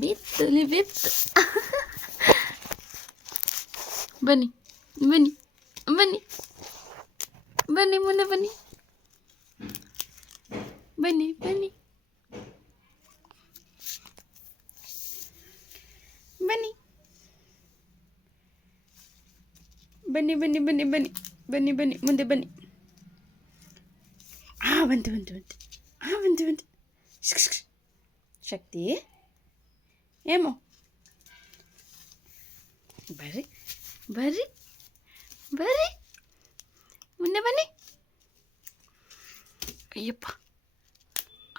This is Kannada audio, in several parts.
ಬಿತ್ತಲಿ ಬಿತ್ತು. ಬನ್ನಿ ಬನ್ನಿ ಬನ್ನಿ ಬನ್ನಿ ಮುಂದೆ ಬನ್ನಿ ಬನ್ನಿ ಬನ್ನಿ ಬನ್ನಿ ಬನ್ನಿ ಬನ್ನಿ ಬನ್ನಿ ಬನ್ನಿ ಬನ್ನಿ ಬನ್ನಿ ಮುಂದೆ ಬನ್ನಿ. ಬಂತು ಬಂತು ಬಂತು ಬಂತು ಬಂತು. ಶಕ್ತಿ ಏಮೋ ಬರ್ರಿ ಬರ್ರಿ ಬರ್ರಿ ಮುಂದೆ ಬನ್ನಿ. ಅಯ್ಯಪ್ಪ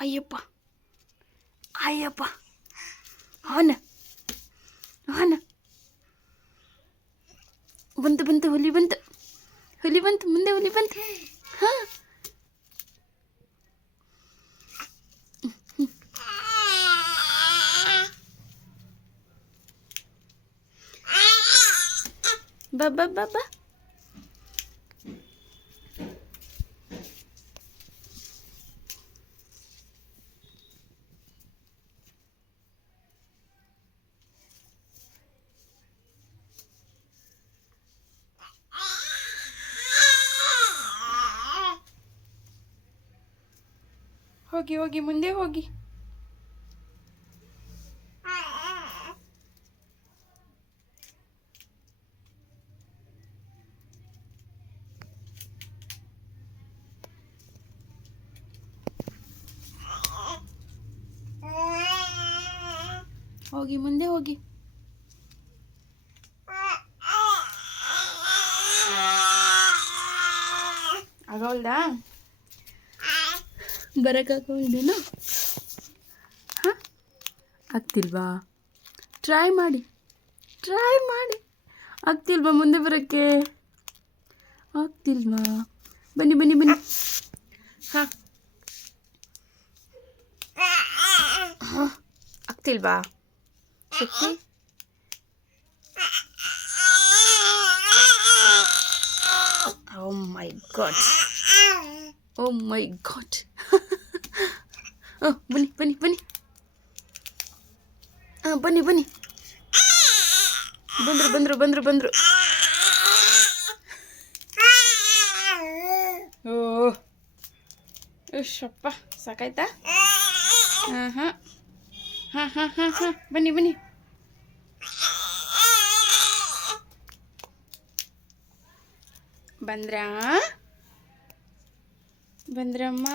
ಅಯ್ಯಪ್ಪ ಅಯ್ಯಪ್ಪ ಅವನ ಅವನ ಬಂತು ಬಂತು ಹುಲಿ ಬಂತು ಹುಲಿ ಬಂತು ಮುಂದೆ ಹುಲಿ ಬಂತು. ಹಾಂ ಬಾ ಬಾ ಬಾ ಬಾ. ಹೋಗಿ ಹೋಗಿ ಮುಂದೆ ಹೋಗಿ. ಹೋಗಿ ಮುಂದೆ ಹೋಗಿ. ಆಗೋಲ್ದಾ ಬರೋಕ್ಕಾಗೋಲ್ದೇನೋ? ಹಾಂ ಆಗ್ತಿಲ್ವಾ? ಟ್ರೈ ಮಾಡಿ ಆಗ್ತಿಲ್ವಾ ಮುಂದೆ ಬರೋಕ್ಕೆ? ಆಗ್ತಿಲ್ವಾ? ಬನ್ನಿ ಬನ್ನಿ ಬನ್ನಿ. ಹಾಂ ಹಾಂ ಆಗ್ತಿಲ್ವಾ ಶಕ್ತಿ? ಓ ಮೈ ಗಾಡ್ ಓ ಮೈ ಗಾಡ್. ಬನ್ನಿ ಬನ್ನಿ ಬನ್ನಿ. ಬನ್ನಿ ಬನ್ನಿ ಬಂದರು ಬಂದರು ಬಂದರು ಬಂದರು. ಓ ಶಪ್ಪ ಸಾಕಾಯ್ತಾ? ಹಾಂ ಹಾಂ ಹಾಂ ಹಾಂ ಹಾಂ ಹಾಂ ಬನ್ನಿ ಬನ್ನಿ. ಬಂದ್ರಾ ಬಂದ್ರಮ್ಮ?